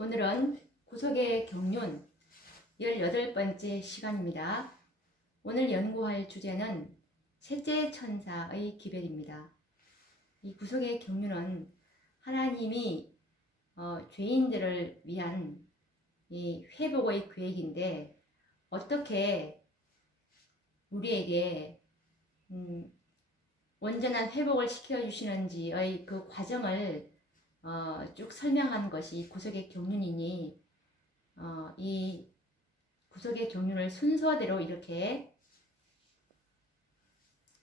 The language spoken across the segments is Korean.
오늘은 구속의 경륜 18번째 시간입니다. 오늘 연구할 주제는 셋째 천사의 기별입니다. 이 구속의 경륜은 하나님이 죄인들을 위한 이 회복의 계획인데 어떻게 우리에게 온전한 회복을 시켜주시는지의 그 과정을 쭉 설명한 것이 구속의 경륜이니 이 구속의 경륜을 순서대로 이렇게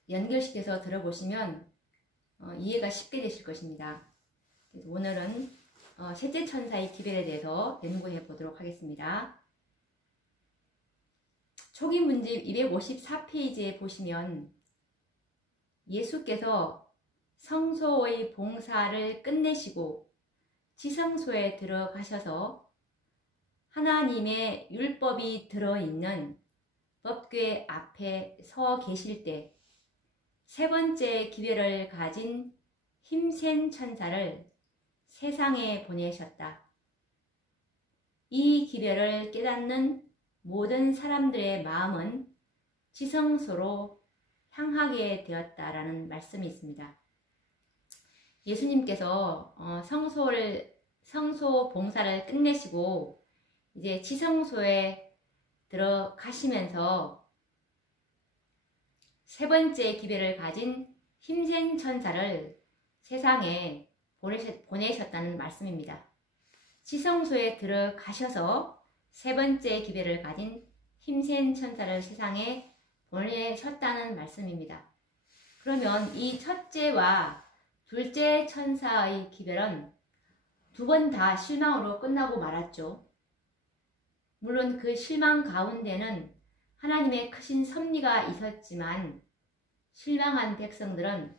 연결시켜서 들어보시면 이해가 쉽게 되실 것입니다. 그래서 오늘은 셋째 천사의 기별에 대해서 연구해 보도록 하겠습니다. 초기 문집 254페이지에 보시면 예수께서 성소의 봉사를 끝내시고 지성소에 들어가셔서 하나님의 율법이 들어있는 법궤 앞에 서 계실 때 세 번째 기별을 가진 힘센 천사를 세상에 보내셨다. 이 기별을 깨닫는 모든 사람들의 마음은 지성소로 향하게 되었다라는 말씀이 있습니다. 예수님께서 성소 봉사를 끝내시고 이제 지성소에 들어가시면서 세 번째 기별을 가진 힘센 천사를 세상에 보내셨다는 말씀입니다. 지성소에 들어가셔서 세 번째 기별을 가진 힘센 천사를 세상에 보내셨다는 말씀입니다. 그러면 이 첫째와 둘째 천사의 기별은 두 번 다 실망으로 끝나고 말았죠. 물론 그 실망 가운데는 하나님의 크신 섭리가 있었지만 실망한 백성들은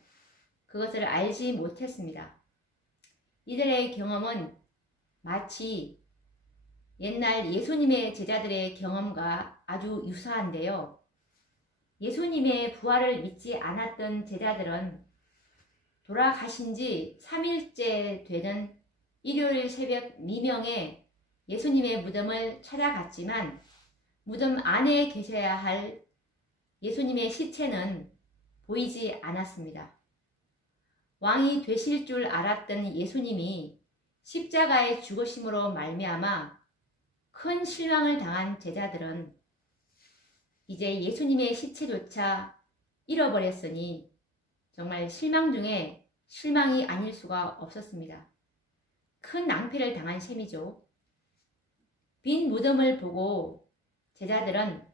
그것을 알지 못했습니다. 이들의 경험은 마치 옛날 예수님의 제자들의 경험과 아주 유사한데요. 예수님의 부활을 믿지 않았던 제자들은 돌아가신 지 3일째 되는 일요일 새벽 미명에 예수님의 무덤을 찾아갔지만 무덤 안에 계셔야 할 예수님의 시체는 보이지 않았습니다. 왕이 되실 줄 알았던 예수님이 십자가의 죽으심으로 말미암아 큰 실망을 당한 제자들은 이제 예수님의 시체조차 잃어버렸으니 정말 실망 중에 실망이 아닐 수가 없었습니다. 큰 낭패를 당한 셈이죠. 빈 무덤을 보고 제자들은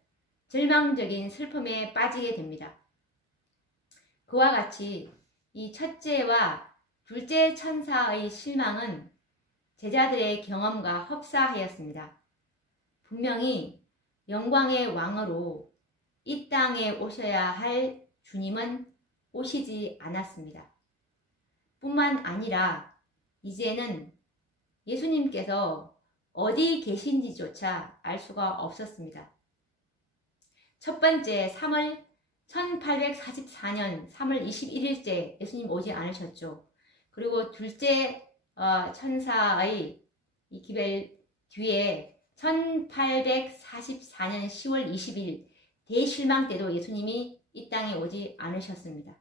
절망적인 슬픔에 빠지게 됩니다. 그와 같이 이 첫째와 둘째 천사의 실망은 제자들의 경험과 흡사하였습니다. 분명히 영광의 왕으로 이 땅에 오셔야 할 주님은 오시지 않았습니다. 뿐만 아니라 이제는 예수님께서 어디 계신지조차 알 수가 없었습니다. 첫 번째 1844년 3월 21일째 예수님 오지 않으셨죠. 그리고 둘째 천사의 이 기별 뒤에 1844년 10월 20일 대실망 때도 예수님이 이 땅에 오지 않으셨습니다.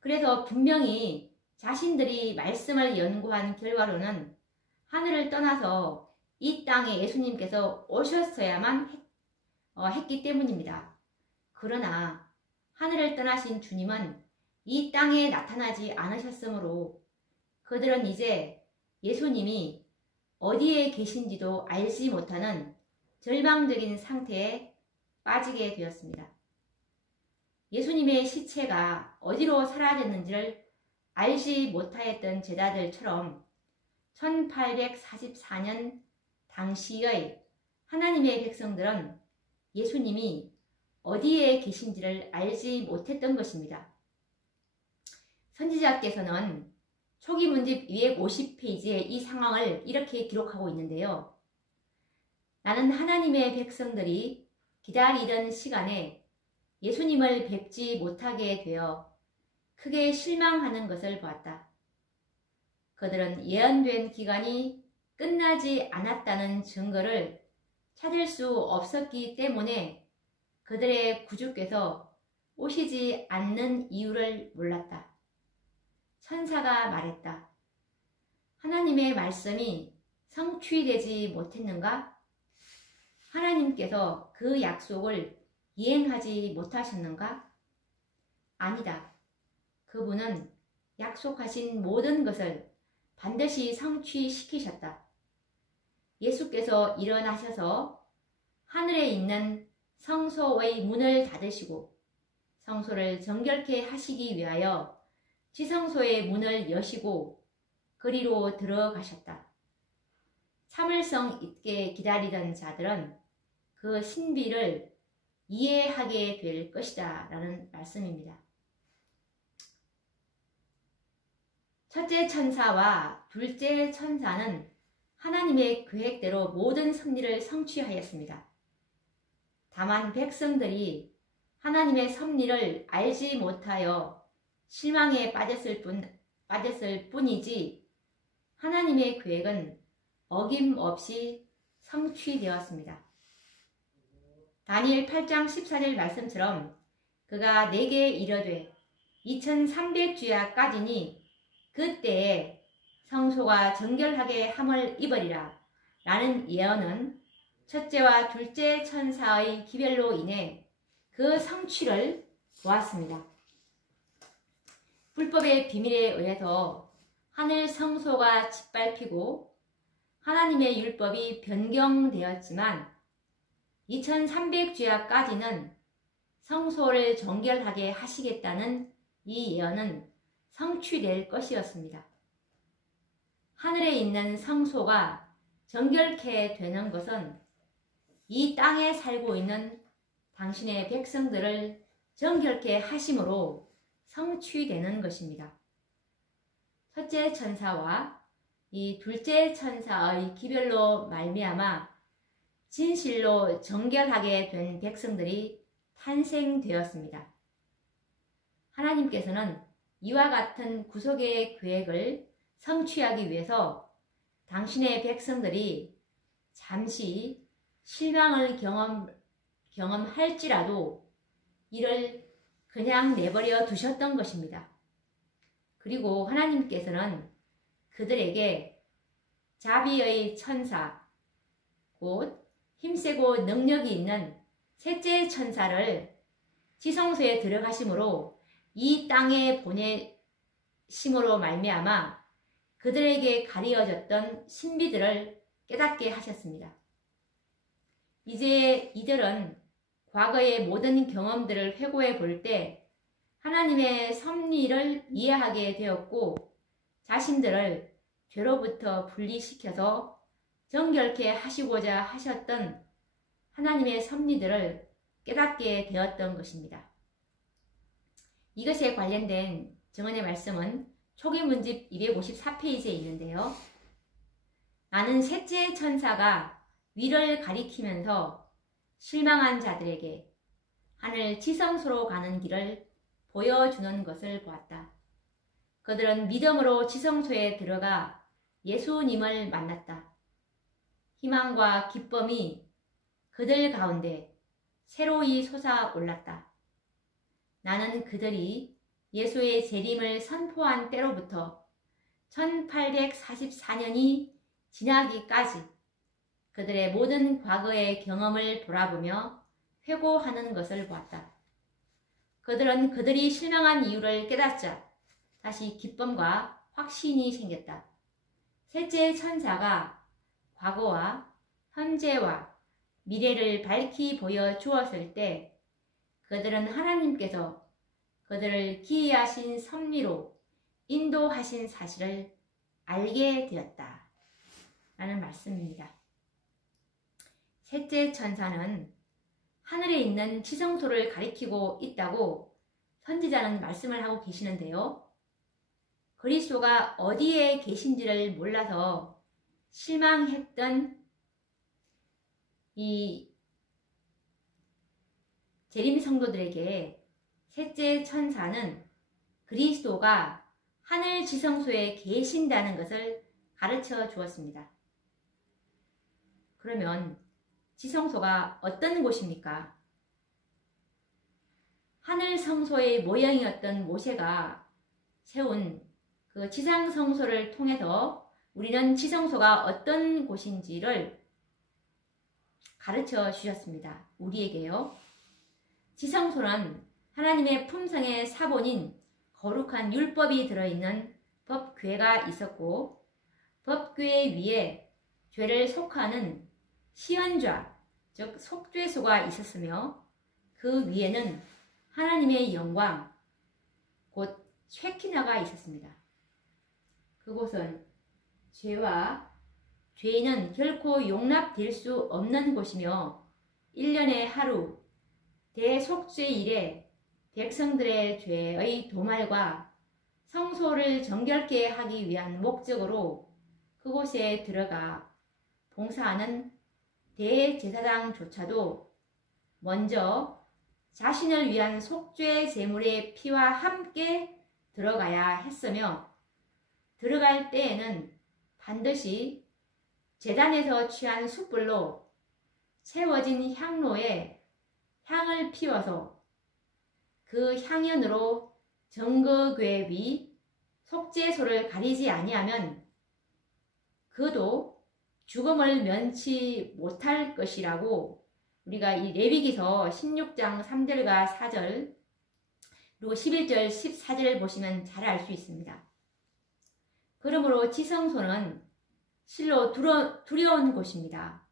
그래서 분명히 자신들이 말씀을 연구한 결과로는 하늘을 떠나서 이 땅에 예수님께서 오셨어야만 했기 때문입니다. 그러나 하늘을 떠나신 주님은 이 땅에 나타나지 않으셨으므로 그들은 이제 예수님이 어디에 계신지도 알지 못하는 절망적인 상태에 빠지게 되었습니다. 예수님의 시체가 어디로 사라졌는지를 알지 못하였던 제자들처럼 1844년 당시의 하나님의 백성들은 예수님이 어디에 계신지를 알지 못했던 것입니다. 선지자께서는 초기 문집 250페이지에 이 상황을 이렇게 기록하고 있는데요. 나는 하나님의 백성들이 기다리던 시간에 예수님을 뵙지 못하게 되어 크게 실망하는 것을 보았다. 그들은 예언된 기간이 끝나지 않았다는 증거를 찾을 수 없었기 때문에 그들의 구주께서 오시지 않는 이유를 몰랐다. 천사가 말했다. 하나님의 말씀이 성취되지 못했는가? 하나님께서 그 약속을 이행하지 못하셨는가? 아니다. 그분은 약속하신 모든 것을 반드시 성취시키셨다. 예수께서 일어나셔서 하늘에 있는 성소의 문을 닫으시고 성소를 정결케 하시기 위하여 지성소의 문을 여시고 그리로 들어가셨다. 참을성 있게 기다리던 자들은 그 신비를 이해하게 될 것이다 라는 말씀입니다. 첫째 천사와 둘째 천사는 하나님의 계획대로 모든 섭리를 성취하였습니다. 다만 백성들이 하나님의 섭리를 알지 못하여 실망에 빠졌을 뿐이지 하나님의 계획은 어김없이 성취되었습니다. 다니엘 8장 14절 말씀처럼 그가 내게 이르되 2300주야까지니 그때에 성소가 정결하게 함을 입으리라 라는 예언은 첫째와 둘째 천사의 기별로 인해 그 성취를 보았습니다. 불법의 비밀에 의해서 하늘 성소가 짓밟히고 하나님의 율법이 변경되었지만 2300주야까지는 성소를 정결하게 하시겠다는 이 예언은 성취될 것이었습니다. 하늘에 있는 성소가 정결케 되는 것은 이 땅에 살고 있는 당신의 백성들을 정결케 하심으로 성취되는 것입니다. 첫째 천사와 이 둘째 천사의 기별로 말미암아 진실로 정결하게 된 백성들이 탄생되었습니다. 하나님께서는 이와 같은 구속의 계획을 성취하기 위해서 당신의 백성들이 잠시 실망을 경험할지라도 이를 그냥 내버려 두셨던 것입니다. 그리고 하나님께서는 그들에게 자비의 천사, 곧 힘세고 능력이 있는 셋째 천사를 지성소에 들어가심으로 이 땅에 보내심으로 말미암아 그들에게 가리어졌던 신비들을 깨닫게 하셨습니다. 이제 이들은 과거의 모든 경험들을 회고해 볼 때 하나님의 섭리를 이해하게 되었고 자신들을 죄로부터 분리시켜서 정결케 하시고자 하셨던 하나님의 섭리들을 깨닫게 되었던 것입니다. 이것에 관련된 정언의 말씀은 초기 문집 254페이지에 있는데요. 나는 셋째 천사가 위를 가리키면서 실망한 자들에게 하늘 지성소로 가는 길을 보여주는 것을 보았다. 그들은 믿음으로 지성소에 들어가 예수님을 만났다. 희망과 기쁨이 그들 가운데 새로이 솟아올랐다. 나는 그들이 예수의 재림을 선포한 때로부터 1844년이 지나기까지 그들의 모든 과거의 경험을 돌아보며 회고하는 것을 보았다. 그들은 그들이 실망한 이유를 깨닫자 다시 기쁨과 확신이 생겼다. 셋째 천사가 과거와 현재와 미래를 밝히 보여주었을 때 그들은 하나님께서 그들을 기이하신 섭리로 인도하신 사실을 알게 되었다. 라는 말씀입니다. 셋째 천사는 하늘에 있는 지성소를 가리키고 있다고 선지자는 말씀을 하고 계시는데요. 그리스도가 어디에 계신지를 몰라서 실망했던 이 재림 성도들에게 셋째 천사는 그리스도가 하늘 지성소에 계신다는 것을 가르쳐 주었습니다. 그러면 지성소가 어떤 곳입니까? 하늘 성소의 모형이었던 모세가 세운 그 지상 성소를 통해서 우리는 지성소가 어떤 곳인지를 가르쳐 주셨습니다. 우리에게요. 지성소는 하나님의 품성의 사본인 거룩한 율법이 들어있는 법궤가 있었고, 법궤 위에 죄를 속하는 시언좌, 즉 속죄소가 있었으며, 그 위에는 하나님의 영광, 곧 쉐키나가 있었습니다. 그곳은 죄와 죄인은 결코 용납될 수 없는 곳이며 1년에 하루 대속죄일에 백성들의 죄의 도말과 성소를 정결케 하기 위한 목적으로 그곳에 들어가 봉사하는 대제사장조차도 먼저 자신을 위한 속죄 제물의 피와 함께 들어가야 했으며, 들어갈 때에는 반드시 제단에서 취한 숯불로 세워진 향로에 향을 피워서 그 향연으로 정거궤 위 속죄소를 가리지 아니하면 그도 죽음을 면치 못할 것이라고 우리가 이 레위기서 16장 3절과 4절 그리고 11절 14절을 보시면 잘 알 수 있습니다. 그러므로 지성소는 실로 두려운 곳입니다.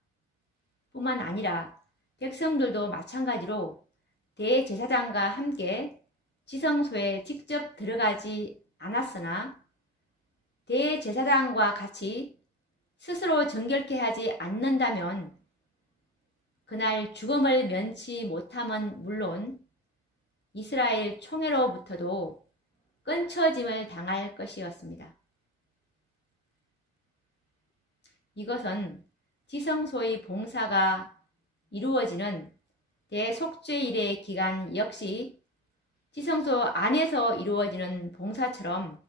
뿐만 아니라 백성들도 마찬가지로 대제사장과 함께 지성소에 직접 들어가지 않았으나 대제사장과 같이 스스로 정결케 하지 않는다면 그날 죽음을 면치 못함은 물론 이스라엘 총회로부터도 끊쳐짐을 당할 것이었습니다. 이것은 지성소의 봉사가 이루어지는 대속죄일의 기간 역시 지성소 안에서 이루어지는 봉사처럼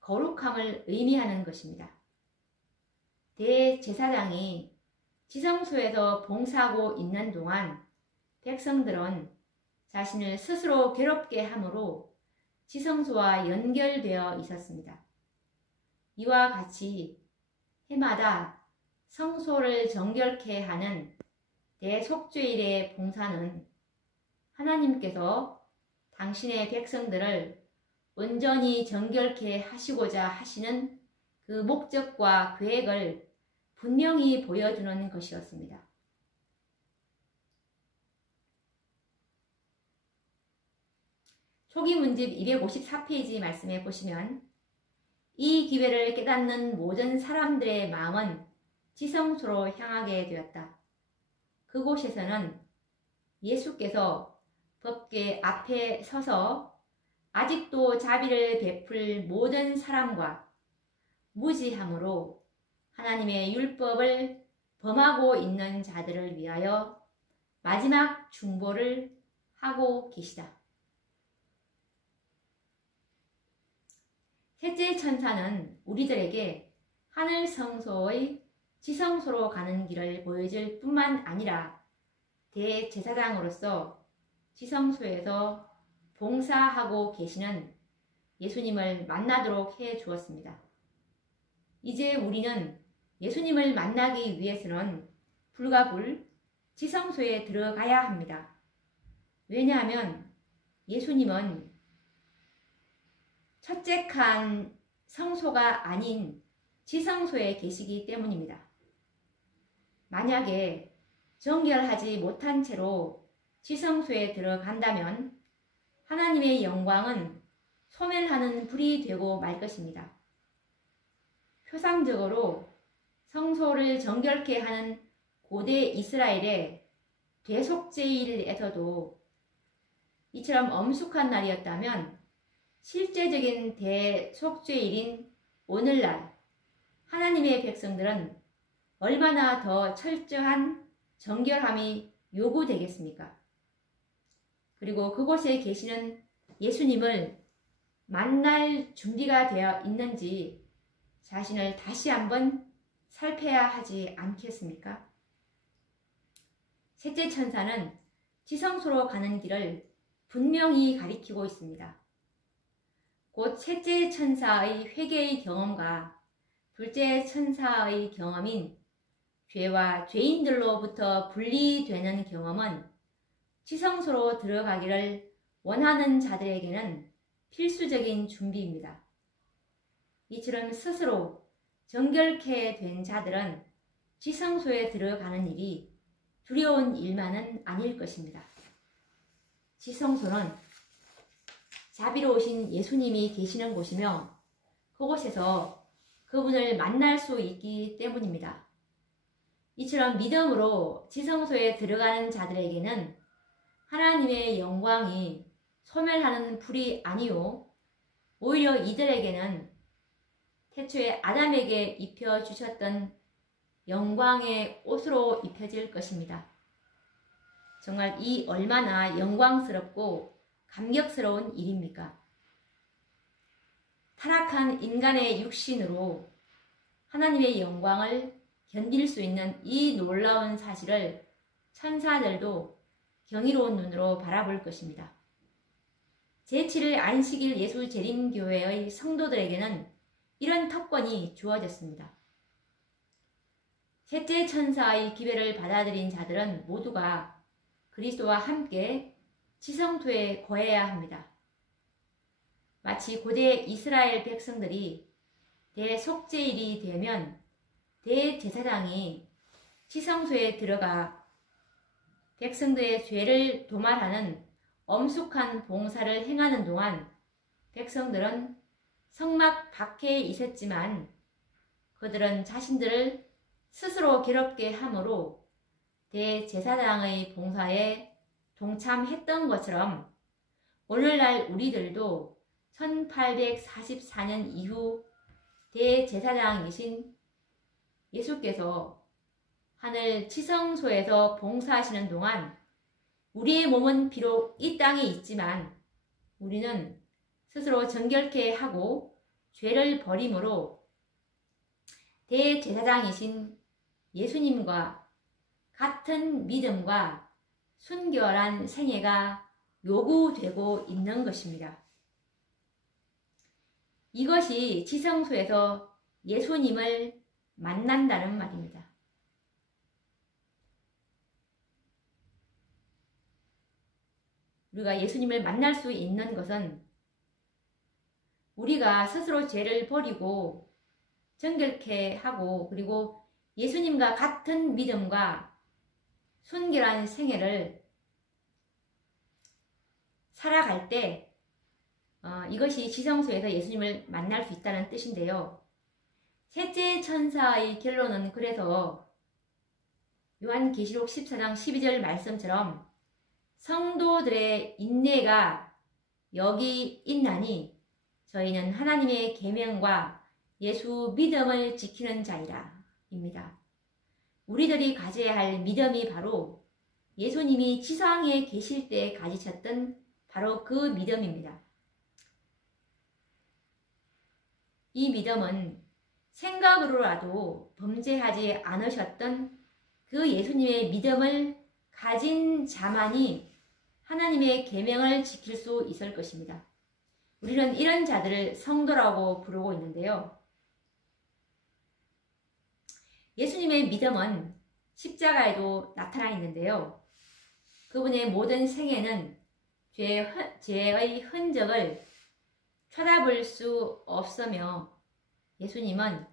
거룩함을 의미하는 것입니다. 대제사장이 지성소에서 봉사하고 있는 동안 백성들은 자신을 스스로 괴롭게 함으로 지성소와 연결되어 있었습니다. 이와 같이 해마다 성소를 정결케 하는 대속죄일의 봉사는 하나님께서 당신의 백성들을 온전히 정결케 하시고자 하시는 그 목적과 계획을 분명히 보여주는 것이었습니다. 초기 문집 254페이지 말씀에 보시면 이 기회를 깨닫는 모든 사람들의 마음은 지성소로 향하게 되었다. 그곳에서는 예수께서 법궤 앞에 서서 아직도 자비를 베풀 모든 사람과 무지함으로 하나님의 율법을 범하고 있는 자들을 위하여 마지막 중보를 하고 계시다. 셋째 천사는 우리들에게 하늘 성소의 지성소로 가는 길을 보여줄 뿐만 아니라 대제사장으로서 지성소에서 봉사하고 계시는 예수님을 만나도록 해 주었습니다. 이제 우리는 예수님을 만나기 위해서는 불가불 지성소에 들어가야 합니다. 왜냐하면 예수님은 첫째 칸 성소가 아닌 지성소에 계시기 때문입니다. 만약에 정결하지 못한 채로 지성소에 들어간다면 하나님의 영광은 소멸하는 불이 되고 말 것입니다. 표상적으로 성소를 정결케 하는 고대 이스라엘의 대속죄일에서도 이처럼 엄숙한 날이었다면 실제적인 대속죄일인 오늘날 하나님의 백성들은 얼마나 더 철저한 정결함이 요구되겠습니까? 그리고 그곳에 계시는 예수님을 만날 준비가 되어 있는지 자신을 다시 한번 살펴야 하지 않겠습니까? 셋째 천사는 지성소로 가는 길을 분명히 가리키고 있습니다. 곧 셋째 천사의 회개의 경험과 둘째 천사의 경험인 죄와 죄인들로부터 분리되는 경험은 지성소로 들어가기를 원하는 자들에게는 필수적인 준비입니다. 이처럼 스스로 정결케 된 자들은 지성소에 들어가는 일이 두려운 일만은 아닐 것입니다. 지성소는 자비로우신 예수님이 계시는 곳이며 그곳에서 그분을 만날 수 있기 때문입니다. 이처럼 믿음으로 지성소에 들어가는 자들에게는 하나님의 영광이 소멸하는 불이 아니요 오히려 이들에게는 태초에 아담에게 입혀주셨던 영광의 옷으로 입혀질 것입니다. 정말 이 얼마나 영광스럽고 감격스러운 일입니까? 타락한 인간의 육신으로 하나님의 영광을 견딜 수 있는 이 놀라운 사실을 천사들도 경이로운 눈으로 바라볼 것입니다. 제7일 안식일 예수재림교회의 성도들에게는 이런 특권이 주어졌습니다. 셋째 천사의 기별을 받아들인 자들은 모두가 그리스도와 함께 지성소에 거해야 합니다. 마치 고대 이스라엘 백성들이 대속죄일이 되면 대제사장이 지성소에 들어가 백성들의 죄를 도말하는 엄숙한 봉사를 행하는 동안 백성들은 성막 밖에 있었지만 그들은 자신들을 스스로 괴롭게 함으로 대제사장의 봉사에 동참했던 것처럼 오늘날 우리들도 1844년 이후 대제사장이신 예수께서 하늘 지성소에서 봉사하시는 동안 우리의 몸은 비록 이 땅에 있지만 우리는 스스로 정결케 하고 죄를 버림으로 대제사장이신 예수님과 같은 믿음과 순결한 생애가 요구되고 있는 것입니다. 이것이 지성소에서 예수님을 만난다는 말입니다. 우리가 예수님을 만날 수 있는 것은 우리가 스스로 죄를 버리고 정결케 하고 그리고 예수님과 같은 믿음과 순결한 생애를 살아갈 때 이것이 지성소에서 예수님을 만날 수 있다는 뜻인데요. 셋째 천사의 결론은 그래서 요한계시록 14장 12절 말씀처럼 성도들의 인내가 여기 있나니 저희는 하나님의 계명과 예수 믿음을 지키는 자이라 입니다. 우리들이 가져야 할 믿음이 바로 예수님이 지상에 계실 때 가지셨던 바로 그 믿음입니다. 이 믿음은 생각으로라도 범죄하지 않으셨던 그 예수님의 믿음을 가진 자만이 하나님의 계명을 지킬 수 있을 것입니다. 우리는 이런 자들을 성도라고 부르고 있는데요. 예수님의 믿음은 십자가에도 나타나 있는데요. 그분의 모든 생애는 죄의 흔적을 쳐다볼 수 없으며 예수님은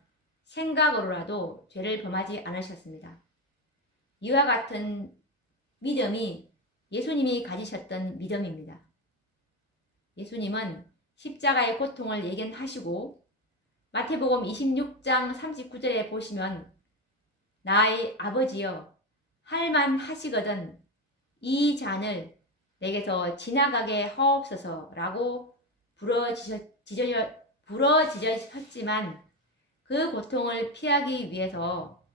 생각으로라도 죄를 범하지 않으셨습니다. 이와 같은 믿음이 예수님이 가지셨던 믿음입니다. 예수님은 십자가의 고통을 예견하시고 마태복음 26장 39절에 보시면 나의 아버지여 할만하시거든 이 잔을 내게서 지나가게 하옵소서 라고 부러지셨지만 그 고통을 피하기 위해서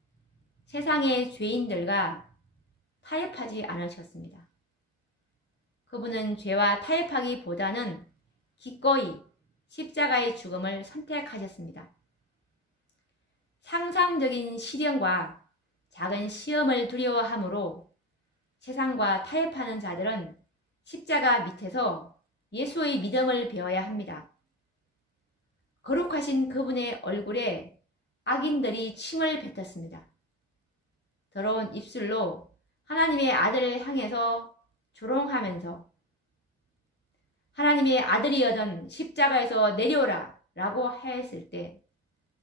세상의 죄인들과 타협하지 않으셨습니다. 그분은 죄와 타협하기보다는 기꺼이 십자가의 죽음을 선택하셨습니다. 상상적인 시련과 작은 시험을 두려워함으로 세상과 타협하는 자들은 십자가 밑에서 예수의 믿음을 배워야 합니다. 거룩하신 그분의 얼굴에 악인들이 침을 뱉었습니다. 더러운 입술로 하나님의 아들을 향해서 조롱하면서 하나님의 아들이여던 십자가에서 내려오라 라고 하였을 때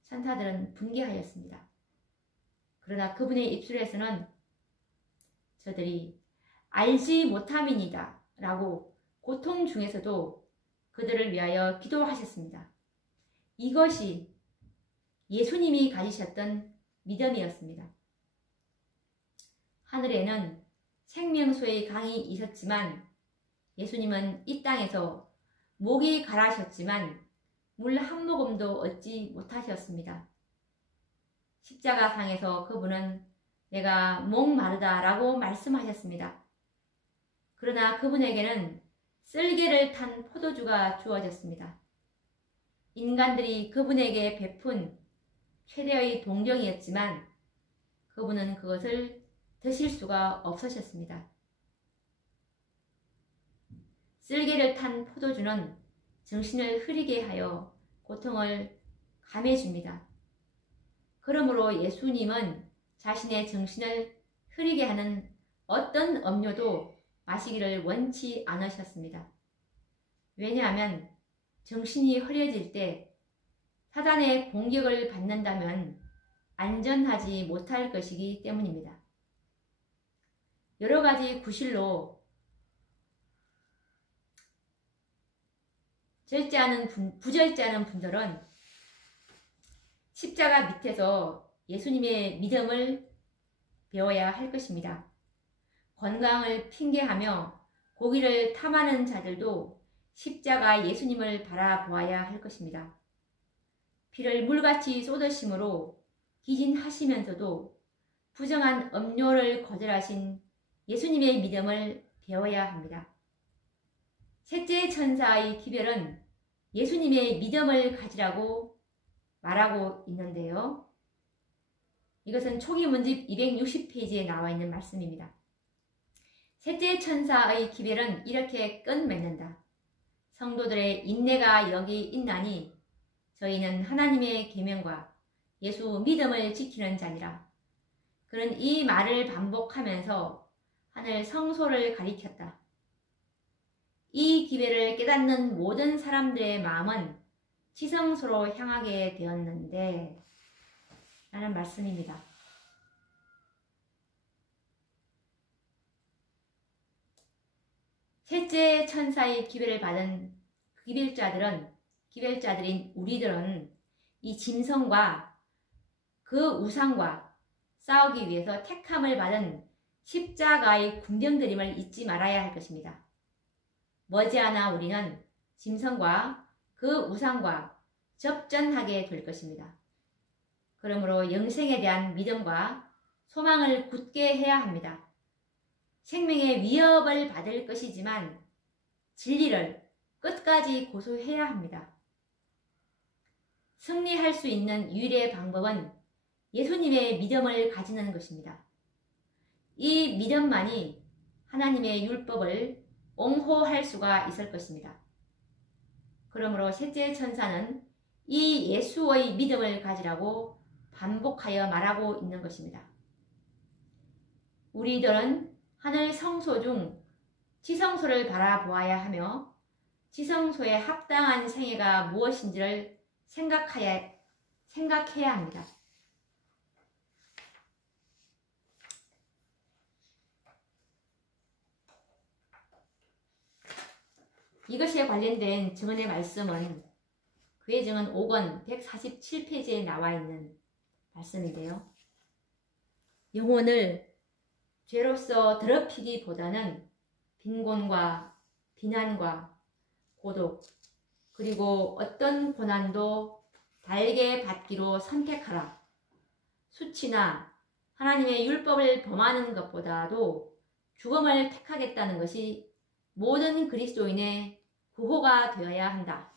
천사들은 분개하였습니다. 그러나 그분의 입술에서는 저들이 알지 못함이니다 라고 고통 중에서도 그들을 위하여 기도하셨습니다. 이것이 예수님이 가지셨던 믿음이었습니다. 하늘에는 생명수의 강이 있었지만 예수님은 이 땅에서 목이 가라셨지만 물 한 모금도 얻지 못하셨습니다. 십자가상에서 그분은 내가 목마르다 라고 말씀하셨습니다. 그러나 그분에게는 쓸개를 탄 포도주가 주어졌습니다. 인간들이 그분에게 베푼 최대의 동정이었지만 그분은 그것을 드실 수가 없으셨습니다. 쓸개를 탄 포도주는 정신을 흐리게 하여 고통을 감해줍니다. 그러므로 예수님은 자신의 정신을 흐리게 하는 어떤 음료도 마시기를 원치 않으셨습니다. 왜냐하면 정신이 흐려질 때 사단의 공격을 받는다면 안전하지 못할 것이기 때문입니다. 여러 가지 구실로 부절제하는 분들은 십자가 밑에서 예수님의 믿음을 배워야 할 것입니다. 건강을 핑계하며 고기를 탐하는 자들도 십자가 예수님을 바라보아야 할 것입니다. 피를 물같이 쏟으심으로 기진하시면서도 부정한 음료를 거절하신 예수님의 믿음을 배워야 합니다. 셋째 천사의 기별은 예수님의 믿음을 가지라고 말하고 있는데요. 이것은 초기 문집 260페이지에 나와 있는 말씀입니다. 셋째 천사의 기별은 이렇게 끝맺는다. 성도들의 인내가 여기 있나니 저희는 하나님의 계명과 예수 믿음을 지키는 자니라. 그는 이 말을 반복하면서 하늘 성소를 가리켰다. 이 기별을 깨닫는 모든 사람들의 마음은 지성소로 향하게 되었는데 라는 말씀입니다. 셋째 천사의 기별을 받은 기별자들인 우리들은 이 짐승과 그 우상과 싸우기 위해서 택함을 받은 십자가의 군병들임을 잊지 말아야 할 것입니다. 머지않아 우리는 짐승과 그 우상과 접전하게 될 것입니다. 그러므로 영생에 대한 믿음과 소망을 굳게 해야 합니다. 생명의 위협을 받을 것이지만 진리를 끝까지 고수해야 합니다. 승리할 수 있는 유일의 방법은 예수님의 믿음을 가지는 것입니다. 이 믿음만이 하나님의 율법을 옹호할 수가 있을 것입니다. 그러므로 셋째 천사는 이 예수의 믿음을 가지라고 반복하여 말하고 있는 것입니다. 우리들은 하늘 성소 중 지성소를 바라보아야 하며 지성소에 합당한 생애가 무엇인지를 생각해야 합니다. 이것에 관련된 증언의 말씀은 그의 증언 5권 147페이지에 나와 있는 말씀인데요. 영혼을 죄로서 더럽히기보다는 빈곤과 비난과 고독 그리고 어떤 고난도 달게 받기로 선택하라. 수치나 하나님의 율법을 범하는 것보다도 죽음을 택하겠다는 것이 모든 그리스도인의 구호가 되어야 한다.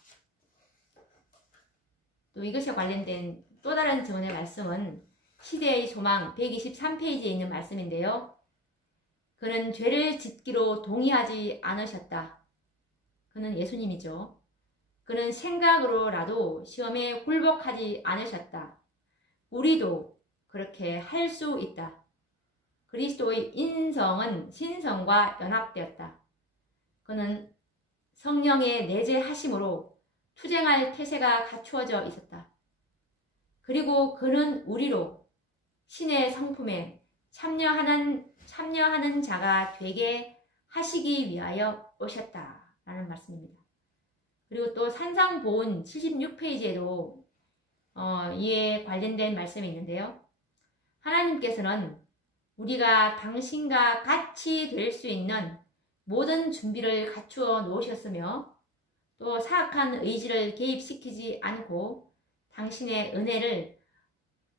또 이것에 관련된 또 다른 증언의 말씀은 시대의 소망 123페이지에 있는 말씀인데요. 그는 죄를 짓기로 동의하지 않으셨다. 그는 예수님이죠. 그는 생각으로라도 시험에 굴복하지 않으셨다. 우리도 그렇게 할 수 있다. 그리스도의 인성은 신성과 연합되었다. 그는 성령의 내재하심으로 투쟁할 태세가 갖추어져 있었다. 그리고 그는 우리로 신의 성품에 참여하는 자가 되게 하시기 위하여 오셨다. 라는 말씀입니다. 그리고 또 산상보훈 76페이지에도 이에 관련된 말씀이 있는데요. 하나님께서는 우리가 당신과 같이 될 수 있는 모든 준비를 갖추어 놓으셨으며 또 사악한 의지를 개입시키지 않고 당신의 은혜를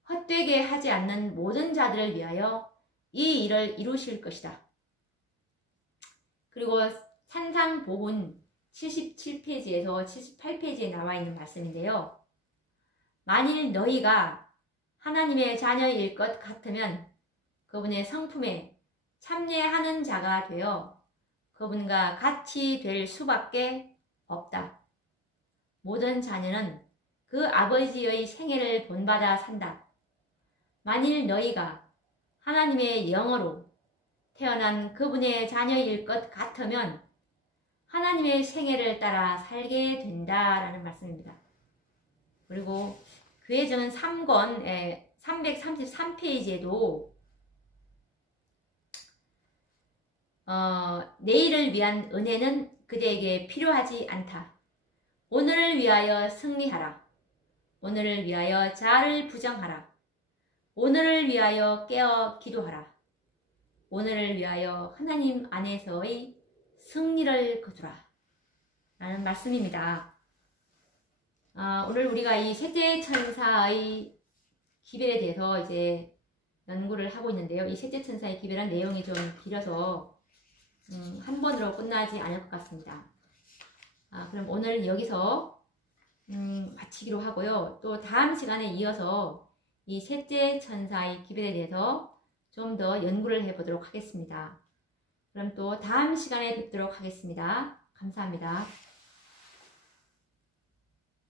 헛되게 하지 않는 모든 자들을 위하여 이 일을 이루실 것이다. 그리고 산상보훈 77페이지에서 78페이지에 나와 있는 말씀인데요. 만일 너희가 하나님의 자녀일 것 같으면 그분의 성품에 참여하는 자가 되어 그분과 같이 될 수밖에 없다. 모든 자녀는 그 아버지의 생애를 본받아 산다. 만일 너희가 하나님의 영으로 태어난 그분의 자녀일 것 같으면 하나님의 생애를 따라 살게 된다라는 말씀입니다. 그리고 교회전 3권 333페이지에도 내일을 위한 은혜는 그대에게 필요하지 않다. 오늘을 위하여 승리하라. 오늘을 위하여 자아를 부정하라. 오늘을 위하여 깨어 기도하라. 오늘을 위하여 하나님 안에서의 승리를 거두라. 라는 말씀입니다. 오늘 우리가 이 셋째 천사의 기별에 대해서 이제 연구를 하고 있는데요. 이 셋째 천사의 기별은 내용이 좀 길어서 한 번으로 끝나지 않을 것 같습니다. 그럼 오늘 여기서 마치기로 하고요. 또 다음 시간에 이어서 이 셋째 천사의 기별에 대해서 좀 더 연구를 해보도록 하겠습니다. 그럼 또 다음 시간에 뵙도록 하겠습니다. 감사합니다.